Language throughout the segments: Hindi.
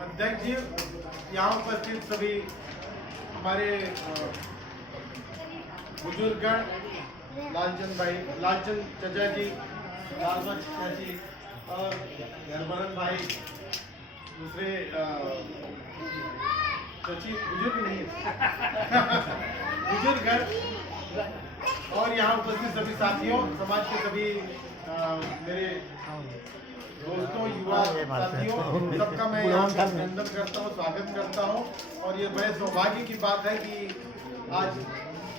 अध्यक्ष जी, यहाँ उपस्थित सभी हमारे बुजुर्गगण, लालचंद चाचा जी, लालबख्श चाची और हरभरन भाई, दूसरे चाची बुजुर्ग नहीं बुजुर्गगण और यहाँ उपस्थित सभी साथियों, समाज के सभी मेरे दोस्तों, युवा साथियों, सबका मैं यहाँ पर अभिनंदन करता हूँ, स्वागत करता हूँ। और ये बड़े सौभाग्य की बात है कि आज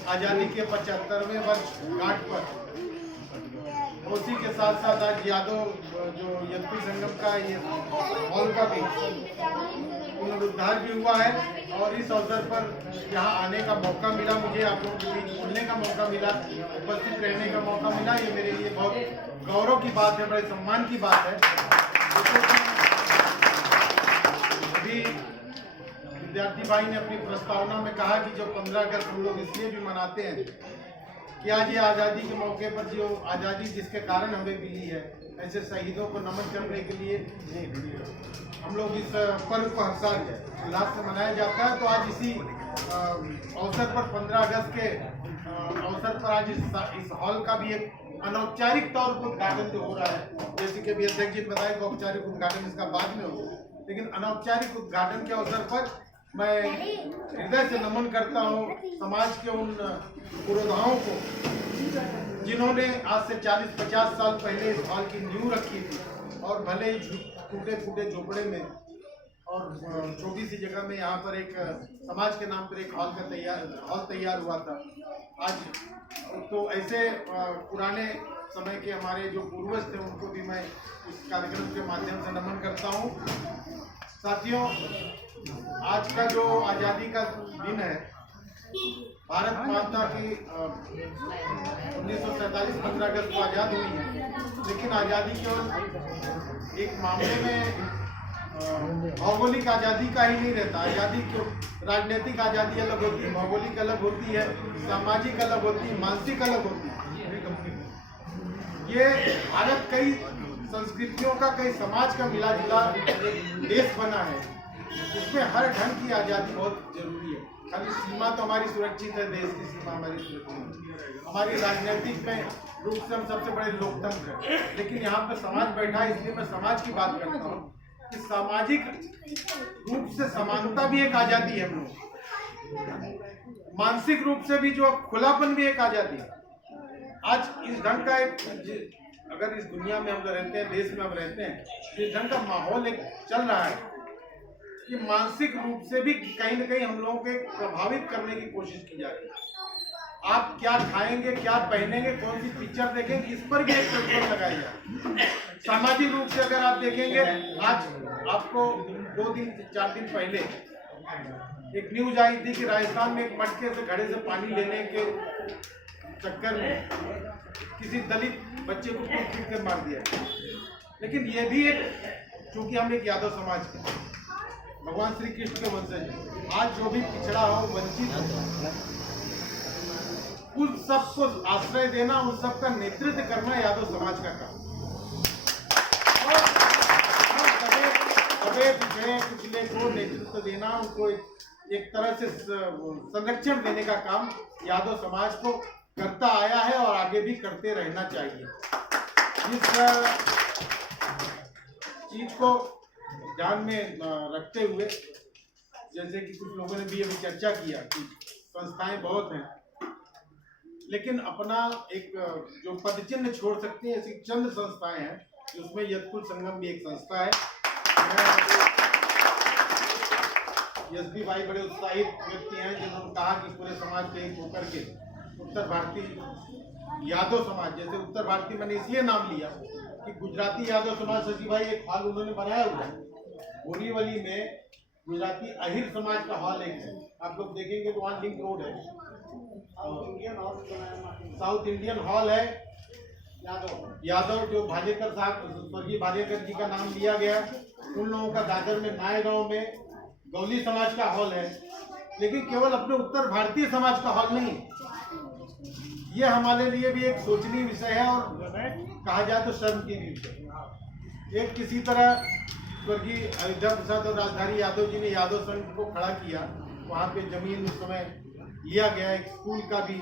आज़ादी के 75वें वर्ष गांठ पर उसी के साथ साथ आज यादव जो यदकुल संगम का ये हॉल का भी पुनरुद्धार भी हुआ है। और इस अवसर पर यहाँ आने का मौका मिला, मुझे आप लोगों के बीच जुड़ने का मौका मिला, उपस्थित रहने का मौका मिला। ये मेरे लिए बहुत गौरव की बात है, बड़े सम्मान की बात है। अभी विद्यार्थी भाई ने अपनी प्रस्तावना में कहा कि जो 15 अगस्त हम लोग इसलिए भी मनाते हैं कि आज ये आज़ादी के मौके पर जो आज़ादी जिसके कारण हमें मिली है, ऐसे शहीदों को नमन करने के लिए हम लोग इस पर्व को हर साल उल्लास से मनाया जाता है। तो आज इसी अवसर पर 15 अगस्त के अवसर पर आज इस हॉल का भी एक अनौपचारिक तौर पर उद्घाटन जो हो रहा है, जैसे कि अभी अध्यक्ष जी ने बताया कि औपचारिक उद्घाटन इसका बाद में होगा, लेकिन अनौपचारिक उद्घाटन के अवसर पर मैं हृदय से नमन करता हूँ समाज के उन पुरोधाओं को जिन्होंने आज से 40-50 साल पहले इस हॉल की नींव रखी थी। और भले ही टूटे फूटे झोपड़े में और छोटी सी जगह में यहाँ पर एक समाज के नाम पर एक हॉल तैयार हुआ था। आज तो ऐसे पुराने समय के हमारे जो पूर्वज थे उनको भी मैं इस कार्यक्रम के माध्यम से नमन करता हूँ। साथियों, आज का जो आज़ादी का दिन है, भारत माता की 1947 15 अगस्त को आज़ाद हुई है, लेकिन आज़ादी केवल एक मामले में भौगोलिक आज़ादी का ही नहीं रहता। आज़ादी क्यों, राजनीतिक आज़ादी अलग होती है, भौगोलिक अलग होती है, सामाजिक अलग होती है, मानसिक अलग होती है। ये भारत कई संस्कृतियों का, कई समाज का मिला जुला देश बना है, इसमें हर ढंग की आज़ादी बहुत जरूरी है। खाली सीमा तो हमारी सुरक्षित है, देश की सीमा हमारी सुरक्षित है, हमारी राजनीतिक में रूप से हम सबसे बड़े लोकतंत्र हैं, लेकिन यहाँ पर समाज बैठा है, इसलिए मैं समाज की बात करता हूँ कि सामाजिक रूप से समानता भी एक आज़ादी है, मानसिक रूप से भी जो खुलापन भी एक आज़ादी है। आज इस ढंग का एक, अगर इस दुनिया में हम रहते हैं, देश में हम रहते हैं, इस ढंग का माहौल एक चल रहा है कि मानसिक रूप से भी कहीं न कहीं हम लोगों को प्रभावित करने की कोशिश की जा रही है। आप क्या खाएंगे, क्या पहनेंगे, कौन सी पिक्चर देखेंगे, इस पर भी एक प्रतिबंध लगाया जाए। सामाजिक रूप से अगर आप देखेंगे, आज आपको 2-4 दिन पहले एक न्यूज आई थी कि राजस्थान में एक मटके से घड़े से पानी लेने के चक्कर में किसी दलित बच्चे को पीट कर मार दिया। लेकिन ये भी एक, चूंकि हम एक यादव समाज के, भगवान श्री कृष्ण के वंशज, आज जो भी पिछड़ा हो, वंचित हो, उन सबको आश्रय देना, उन सबका नेतृत्व करना यादव समाज का काम। और पिछड़े पिछले को नेतृत्व देना, उनको एक तरह से संरक्षण देने का काम यादव समाज को करता आया है और आगे भी करते रहना चाहिए। इस चीज को ध्यान में रखते हुए, जैसे कि कुछ लोगों ने भी अभी चर्चा किया कि संस्थाएं बहुत हैं, लेकिन अपना एक जो पदचिन्ह छोड़ सकते हैं, ऐसी चंद संस्थाएं हैं, जिसमें यदकुल संगम भी एक संस्था है। एसपी भाई बड़े उत्साहित व्यक्ति हैं, जिन्होंने कहा कि पूरे समाज से एक होकर के उत्तर भारतीय यादव समाज, जैसे उत्तर भारतीय मैंने इसलिए नाम लिया कि गुजराती यादव समाज, शशि भाई एक हॉल उन्होंने बनाया हुआ है बोरीवली में, गुजराती अहिर समाज का हॉल एक है, आप लोग देखेंगे तो वहाँ लिंक रोड है, साउथ इंडियन हॉल है यादव जो भाजेकर साहब, स्वर्गीय भाजेकर जी का नाम लिया गया, उन लोगों का दादर में, नायगांव में गौली समाज का हॉल है। लेकिन केवल अपने उत्तर भारतीय समाज का हॉल नहीं, ये हमारे लिए भी एक सोचनीय विषय है और कहा जाए तो शर्म की विषय। एक किसी तरह स्वर्गीय अयोध्या प्रसाद और राजधानी यादव जी ने यादव संघ को खड़ा किया। वहाँ पे जमीन उस समय लिया गया, एक स्कूल का भी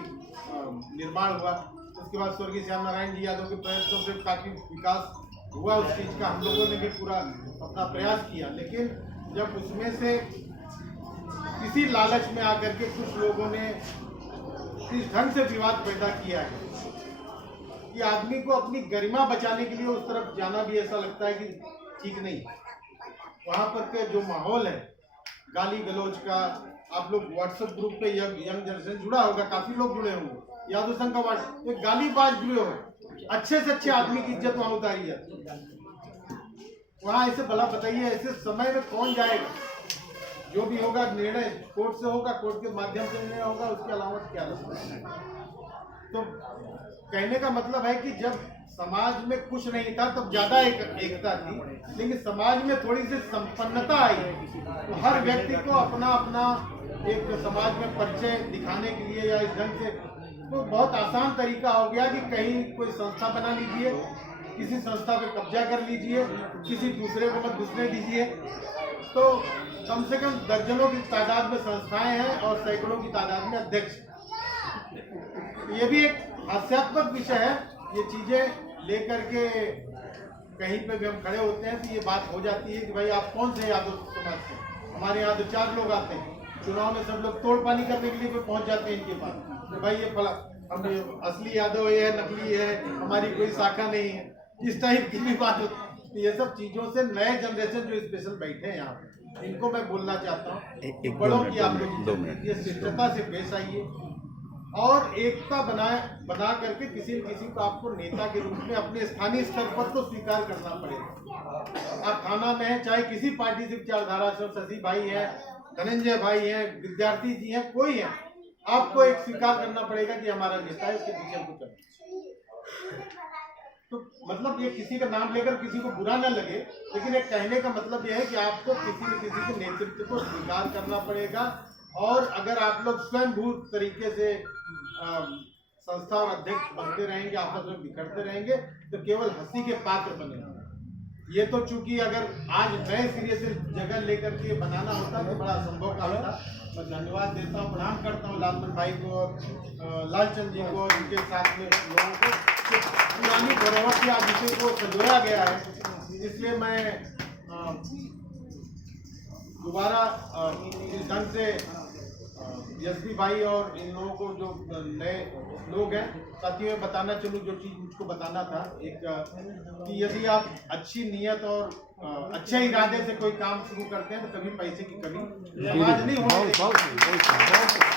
निर्माण हुआ। उसके बाद स्वर्गीय श्याम नारायण जी यादव के प्रयत्नों से काफ़ी विकास हुआ उस चीज़ का, हम लोगों ने भी पूरा अपना प्रयास किया। लेकिन जब उसमें से किसी लालच में आकर के कुछ लोगों ने इस ढंग से विवाद पैदा किया है कि आदमी को अपनी गरिमा बचाने के लिए उस तरफ जाना भी ऐसा लगता है कि ठीक नहीं। वहाँ पर के जो माहौल है गाली गलौज का, आप लोग व्हाट्सएप ग्रुप पे यंग जनरेशन जुड़ा होगा, काफी लोग जुड़े होंगे, यादव संघ का व्हाट्सएप, एक गालीबाज जुड़े हो, अच्छे से अच्छे आदमी की इज्जत वहाँ उतारी जाती है। वहाँ ऐसे भला बताइए, ऐसे समय में कौन जाएगा? जो भी होगा निर्णय कोर्ट से होगा, कोर्ट के माध्यम से निर्णय होगा, उसके अलावा क्या रास्ता है? तो कहने का मतलब है कि जब समाज में कुछ नहीं था तब ज्यादा एकता थी, लेकिन समाज में थोड़ी सी संपन्नता आई तो हर व्यक्ति को अपना अपना एक समाज में परिचय दिखाने के लिए या इस ढंग से तो बहुत आसान तरीका हो गया कि कहीं कोई संस्था बना लीजिए, किसी संस्था पे कब्जा कर लीजिए, किसी दूसरे को मत घुसने दीजिए। तो कम से कम दर्जनों की तादाद में संस्थाएं हैं और सैकड़ों की तादाद में अध्यक्ष। ये भी एक हास्यास्पद विषय है। ये चीजें लेकर के कहीं पे भी हम खड़े होते हैं तो ये बात हो जाती है कि भाई आप कौन से यादव समाज से? हमारे यहाँ 2-4 लोग आते हैं, चुनाव में सब लोग तोड़ पानी करने के लिए कोई पहुंच जाते हैं इनके पास, तो भाई ये फला हम असली यादव है, नकली है, हमारी कोई शाखा नहीं है, इस टाइप की भी बात होती है। ये सब चीजों से नए जनरेशन जो स्पेशल बैठे हैं यहाँ पे, इनको मैं बोलना चाहता हूँ, बड़ों की आप लोग ये शिष्टता से पेश आइए और एकता बना करके किसी न किसी को आपको नेता के रूप में अपने स्थानीय स्तर पर तो स्वीकार करना पड़ेगा। आप थाना में है, चाहे किसी पार्टी से विचारधारा से, शशि भाई है, धनंजय भाई है, विद्यार्थी जी हैं, कोई है, आपको एक स्वीकार करना पड़ेगा कि हमारा नेता है, उसके पीछे हमको चलना। तो मतलब ये किसी का नाम लेकर किसी को बुरा न लगे, लेकिन एक कहने का मतलब यह है कि आपको किसी न किसी के नेतृत्व को स्वीकार करना पड़ेगा। और अगर आप लोग स्वयंभूत तरीके से संस्था और अध्यक्ष बनते रहेंगे, आपस में बिखरते रहेंगे, तो केवल हंसी के पात्र बनेंगे। ये तो चूंकि अगर आज नए सिरे से जगह लेकर के बनाना होता तो बड़ा असंभव काम था। मैं धन्यवाद देता हूँ, प्रणाम करता हूँ लालमन भाई को और लालचंद जी को और उनके साथ में लोगों को। पुरानी धरोहर से आज विषय को संजोया गया है, इसलिए मैं दोबारा इस ढंग से यशवी भाई और इन लोगों को जो नए लोग हैं साथियों में बताना चलूँ, जो चीज़ मुझको बताना था एक कि यदि आप अच्छी नीयत और अच्छे इरादे से कोई काम शुरू करते हैं तो कभी पैसे की कमी समाज नहीं होगी,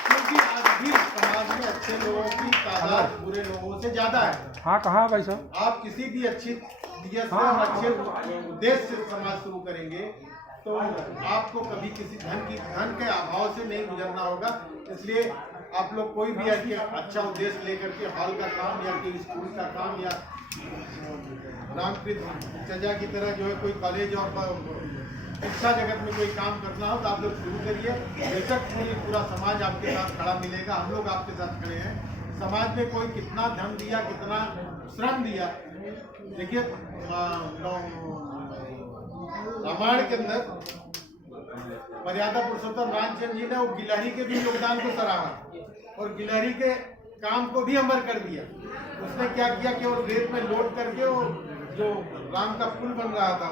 क्योंकि आज भी समाज में अच्छे लोगों की तादाद बुरे लोगों से ज़्यादा है। हाँ कहा भाई साहब, आप किसी भी अच्छी नीयत से और अच्छे उद्देश्य से समाज शुरू करेंगे तो आपको कभी किसी धन के अभाव से नहीं गुजरना होगा। इसलिए आप लोग कोई भी अच्छा उद्देश्य लेकर के हॉल का काम या कोई स्कूल का काम या रामकृत चर्चा की तरह जो है कोई कॉलेज और शिक्षा जगत में कोई काम करना हो तो आप लोग शुरू करिए। बेशक पूरा समाज आपके साथ खड़ा मिलेगा, हम लोग आपके साथ खड़े हैं। समाज में कोई कितना धन दिया, कितना श्रम दिया, देखिए रामायण के अंदर मर्यादा पुरुषोत्तम रामचंद्र जी ने वो गिलहरी के भी योगदान को सराहा और गिलहरी के काम को भी अमर कर दिया। उसने क्या किया कि वो रेत में लोड करके वो जो राम का पुल बन रहा था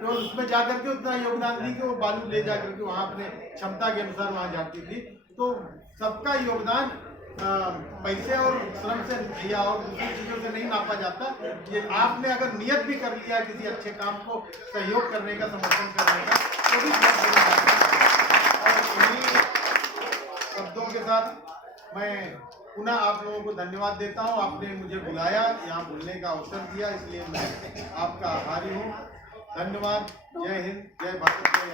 तो उसमें जाकर के उतना योगदान दी कि वो बालू ले जाकर के वहाँ अपने क्षमता के अनुसार वहाँ जाती थी। तो सबका योगदान पैसे और श्रम से या और दूसरी चीजों से नहीं नापा जाता। ये आपने अगर नियत भी कर लिया किसी अच्छे काम को सहयोग करने का, समर्थन करने का, तो भी और इन्हीं शब्दों के साथ मैं पुनः आप लोगों को धन्यवाद देता हूँ। आपने मुझे बुलाया, यहाँ बोलने का अवसर दिया, इसलिए मैं आपका आभारी हूँ। धन्यवाद। जय हिंद, जय भारत, जय।